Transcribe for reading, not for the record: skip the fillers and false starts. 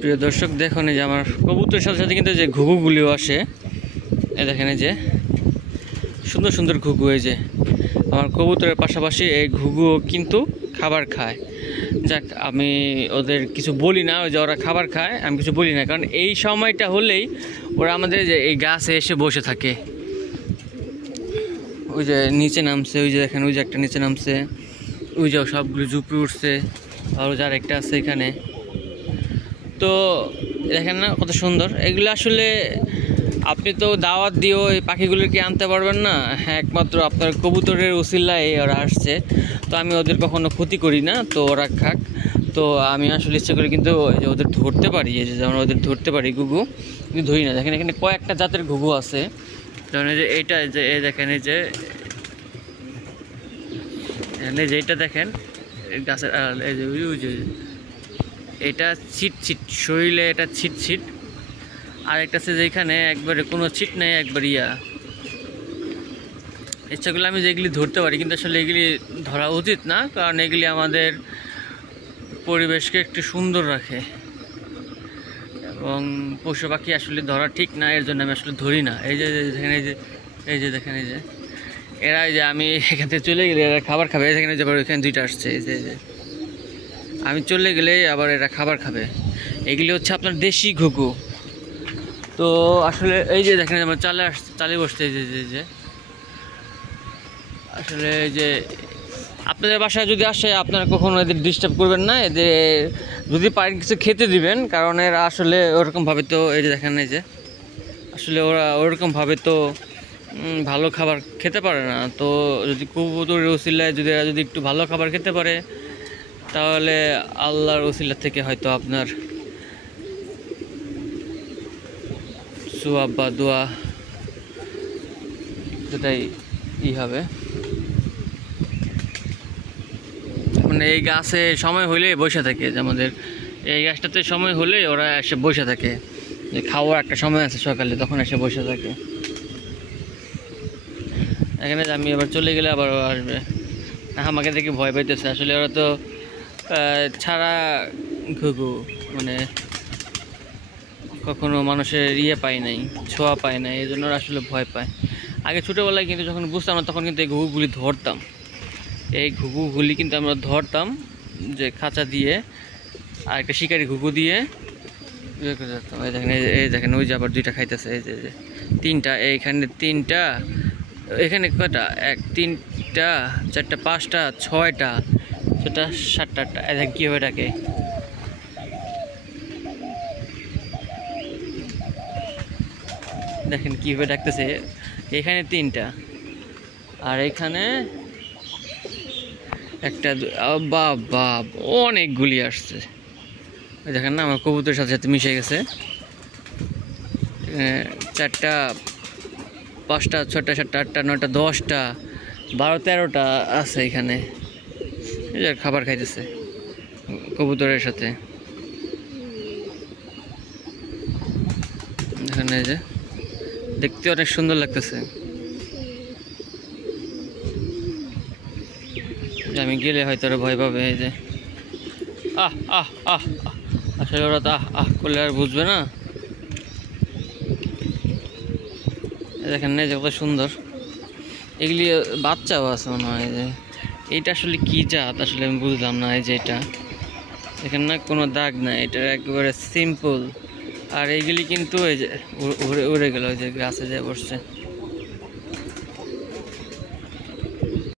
প্রিয় দর্শক দেখুন, এই যে আমার কবুতরের সাথে সাথে কিন্তু যে ঘুঘুগুলিও আসে, এই দেখেন এই যে সুন্দর সুন্দর ঘুঘু। এই যে আমার কবুতরের পাশাপাশি এই ঘুঘুও কিন্তু খাবার খায়। যাক, আমি ওদের কিছু বলি না, ওই যে ওরা খাবার খায়, আমি কিছু বলি না, কারণ এই সময়টা হলেই ওরা আমাদের যে এই গাছে এসে বসে থাকে। ওই যে নিচে নামছে, ওই যে দেখেন ওই যে একটা নিচে নামছে, ওই যে সবগুলো ঝুপড়ে উঠছে, আর যার একটা আছে এখানে। তো দেখেন না কত সুন্দর এগুলো। আসলে আপনি তো দাওয়াত দিয়েও এই পাখিগুলোকে আনতে পারবেন না, হ্যাঁ একমাত্র আপনার কবুতরের উসিলায় ওরা আসছে। তো আমি ওদের কখনো ক্ষতি করি না, তো ওরা খাক। তো আমি আসলে ইচ্ছা করি কিন্তু যে ওদের ধরতে পারি, এই যে যেমন ওদের ধরতে পারি ঘুঘু, কিন্তু ধরি না। দেখেন এখানে কয়েকটা জাতের ঘুঘু আছে, যেমন এই যে এইটা, যে এই দেখেন এই যে এইটা দেখেন গাছের এই যে ওই যে এটা ছিট ছিট শরীরে, এটা ছিট ছিট। আর একটা আছে যেখানে একবারে কোনো ছিট নেই, একবার ইচ্ছা করলে আমি যেগুলি ধরতে পারি, কিন্তু আসলে এগুলি ধরা উচিত না, কারণ এগুলি আমাদের পরিবেশকে একটু সুন্দর রাখে এবং পশু পাখি আসলে ধরা ঠিক না, এর জন্য আমি আসলে ধরি না। এই যে দেখেন এই যে দেখেন এই যে এরা, এই যে আমি এখান থেকে চলে গেলে এরা খাবার খাবে। এখানে যে এখানে দুইটা আসছে, এই যে আমি চলে গেলে আবার এরা খাবার খাবে। এগুলি হচ্ছে আপনার দেশি ঘুঘু। তো আসলে এই যে দেখেন আমার চালে বসছে, এই যে আসলে এই যে আপনাদের বাসায় যদি আসে আপনারা কখনো এদের ডিস্টার্ব করবেন না, এদের যদি পারেন কিছু খেতে দিবেন, কারণ এরা আসলে ওরকমভাবে তো এই যে দেখেন এই যে আসলে ওরা ওরকমভাবে তো ভালো খাবার খেতে পারে না। তো যদি কবুতরের উসিলায় যদি এরা যদি একটু ভালো খাবার খেতে পারে, তাহলে আল্লাহর উসিলা থেকে হয়তো আপনার সুয়াব বা দোয়া যেটাই হবে। মানে এই গাছে সময় হলে বসে থাকে, যে আমাদের এই গাছটাতে সময় হলে ওরা এসে বসে থাকে, যে খাওয়ার একটা সময় আছে সকালে, তখন এসে বসে থাকে এখানে। আমি আবার চলে গেলে আবার আসবে, আমাকে দেখে ভয় পাইতেছে। আসলে ওরা তো ছাড়া ঘুঘু, মানে কখনো মানুষের পায় নাই, ছোঁয়া পায় নাই, এই জন্য আসলে ভয় পায়। আগে ছোটোবেলায় কিন্তু যখন বুঝতাম না, তখন কিন্তু এই ঘুঘুগুলি ধরতাম, এই ঘুঘুগুলি কিন্তু আমরা ধরতাম যে খাঁচা দিয়ে আর একটা শিকারি ঘুঘু দিয়ে ইয়ে করে ধরতাম। এই দেখেন ওই যে আবার দুইটা খাইতেছে, এই যে তিনটা, এইখানে তিনটা, এখানে কয়টা, এক তিনটা চারটা পাঁচটা ছয়টা ছয়টা সাতটা আটটা। এই দেখেন কীভাবে ডাকে, দেখেন কীভাবে ডাকতেছে। এখানে তিনটা আর এখানে একটা, বাবা অনেকগুলি আসছে। দেখেন না আমার কবুতরের সাথে সাথে মিশে গেছে। চারটা পাঁচটা ছয়টা সাতটা আটটা নয়টা 10টা 12-13টা আছে এখানে, এই যে খাবার খাইতেছে কবুতরের সাথে। এখানে যে দেখতে অনেক সুন্দর লাগতেছে। আমি গেলে হয়তো ওরা ভয় পাবে, এই যে আহ আহ আহ আসলে ওরা তো আহ করলে আর বুঝবে না। দেখেন না যে কত সুন্দর, এগুলি বাচ্চাও আছে মনে হয়। যে এইটা আসলে কি জাত আসলে আমি বুঝলাম না। এই যে এটা দেখেন না কোনো দাগ নাই, এটা একেবারে সিম্পল। আর এইগুলি কিন্তু এই যে উড়ে গেল, ওই যে গাছে যে বসছে।